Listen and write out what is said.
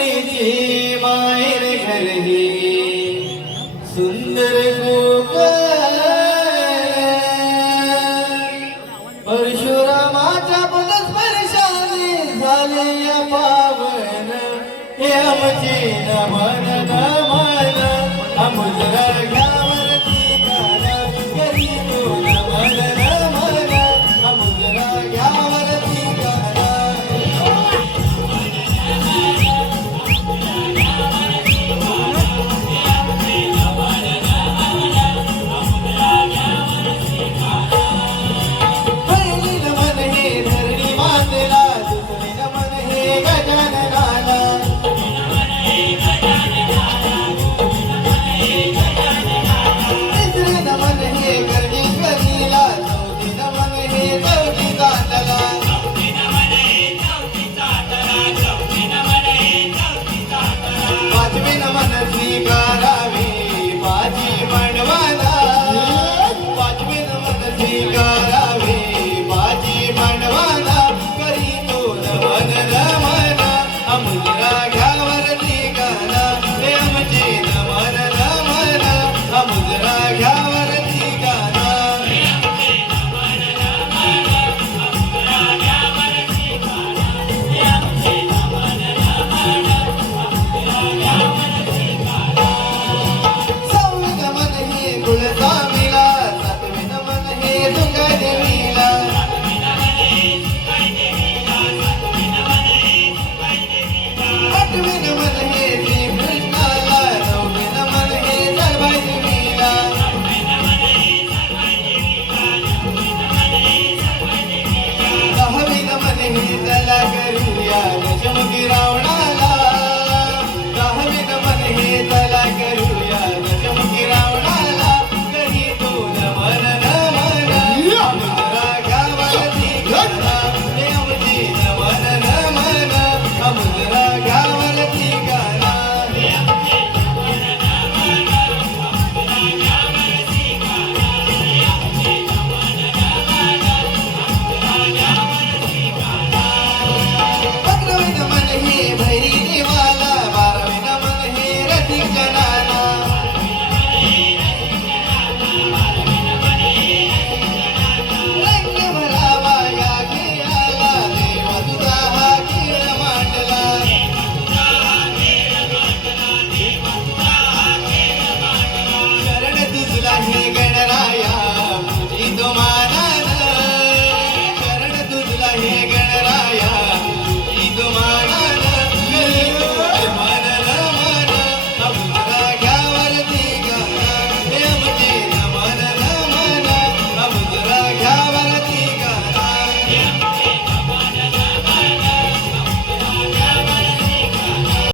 मुलीची माहेर घरही सुंदर गोकुळ परशुरामाच्या पदस्पर्शाने झाले या पावन हे आमची नमन